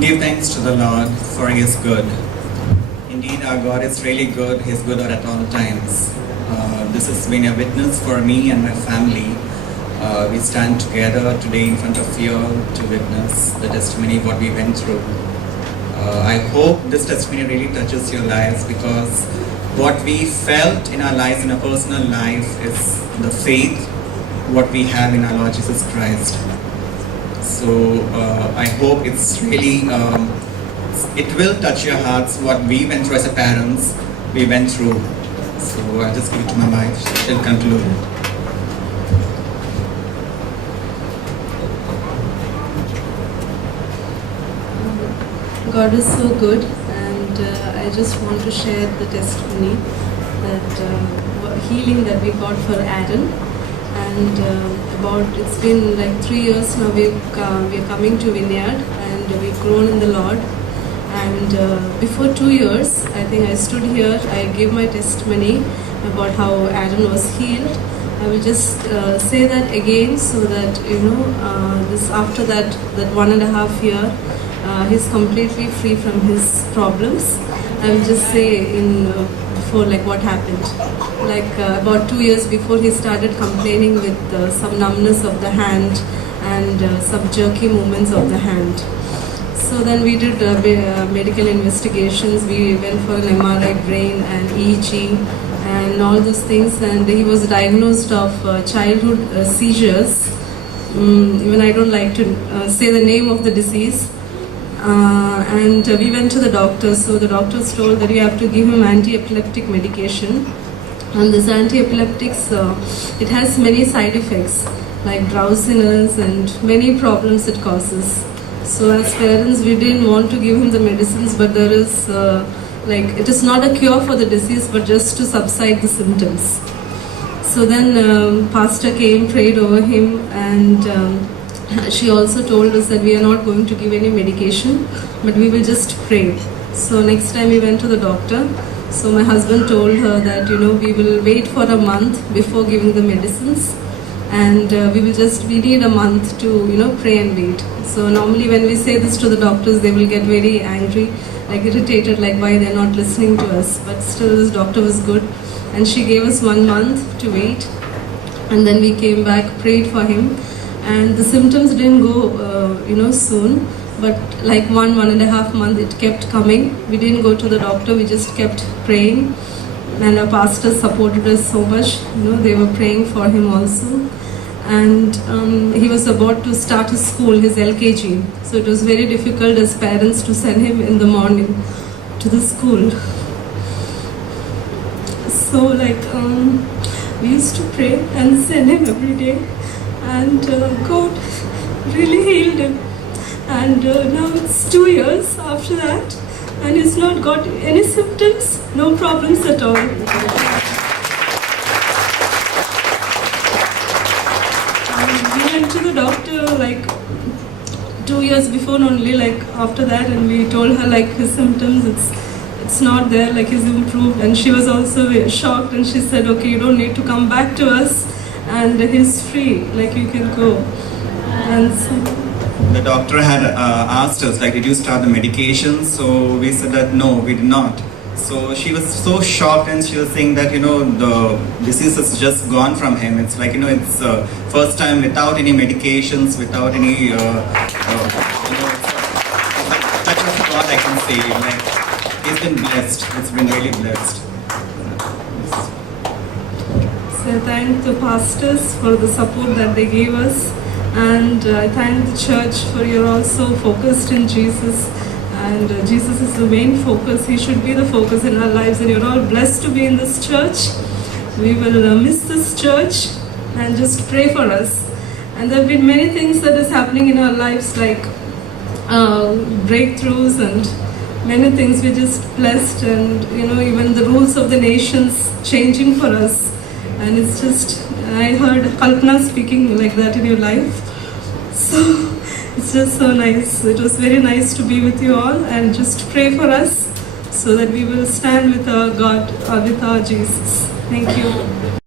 Give thanks to the Lord, for He is good. Indeed, our God is really good. He is good at all times. This has been a witness for me and my family. We stand together today in front of you to witness the testimony of what we went through. I hope this testimony really touches your lives, because what we felt in our lives, in our personal life, is the faith what we have in our Lord Jesus Christ. So I hope it's really, it will touch your hearts what we went through as a parents, we went through. So I'll just give it to my wife, she'll conclude it. God is so good, and I just want to share the testimony that healing that we got for Aaron. And it's been like 3 years now we're coming to Vineyard, and we've grown in the Lord. And before 2 years, I think I stood here, I gave my testimony about how Aaron was healed. I will just say that again, so that this after that 1.5 year, he's completely free from his problems. I will just say before like what happened. Like about 2 years before, he started complaining with some numbness of the hand and some jerky movements of the hand. So then we did medical investigations. We went for an MRI brain and EEG and all those things, and he was diagnosed of childhood seizures. Even I don't like to say the name of the disease. And we went to the doctor. So the doctors told that you have to give him anti-epileptic medication. And this anti-epileptics, it has many side effects like drowsiness and many problems it causes. So as parents, we didn't want to give him the medicines, but there is it is not a cure for the disease, but just to subside the symptoms. So then pastor came, prayed over him, and she also told us that we are not going to give any medication, but we will just pray. So next time we went to the doctor. So my husband told her that we will wait for a month before giving the medicines, and we need a month to pray and wait. So normally when we say this to the doctors, they will get very angry, like irritated, like why they're not listening to us. But still this doctor was good, and she gave us 1 month to wait. And then we came back, prayed for him, and the symptoms didn't go soon, but like 1.5 months it kept coming. We didn't go to the doctor, we just kept praying, and our pastors supported us so much. They were praying for him also. And he was about to start his school, his LKG. So it was very difficult as parents to send him in the morning to the school. So we used to pray and send him every day, and God really healed him. And now it's 2 years after that, and he's not got any symptoms, no problems at all. We went to the doctor like 2 years before only, like after that, and we told her like his symptoms, it's not there, like he's improved. And she was also very shocked, and she said, okay, you don't need to come back to us, and he's free, like you can go. And so the doctor had asked us, like, did you start the medication? So we said that no, we did not. So she was so shocked, and she was saying that the disease has just gone from him. It's like it's first time without any medications, without any touch of God, I can say. Like he's been blessed. It's been really blessed. So I thank the pastors for the support that they gave us. And I thank the church for you're also focused in Jesus, and Jesus is the main focus. He should be the focus in our lives, and you're all blessed to be in this church. We will miss this church, and just pray for us. And there have been many things that is happening in our lives, like breakthroughs and many things. We're just blessed, and even the rules of the nations changing for us. And it's just, I heard Kalpana speaking like that in your life. So it's just so nice. It was very nice to be with you all, and just pray for us so that we will stand with our God, with our Jesus. Thank you.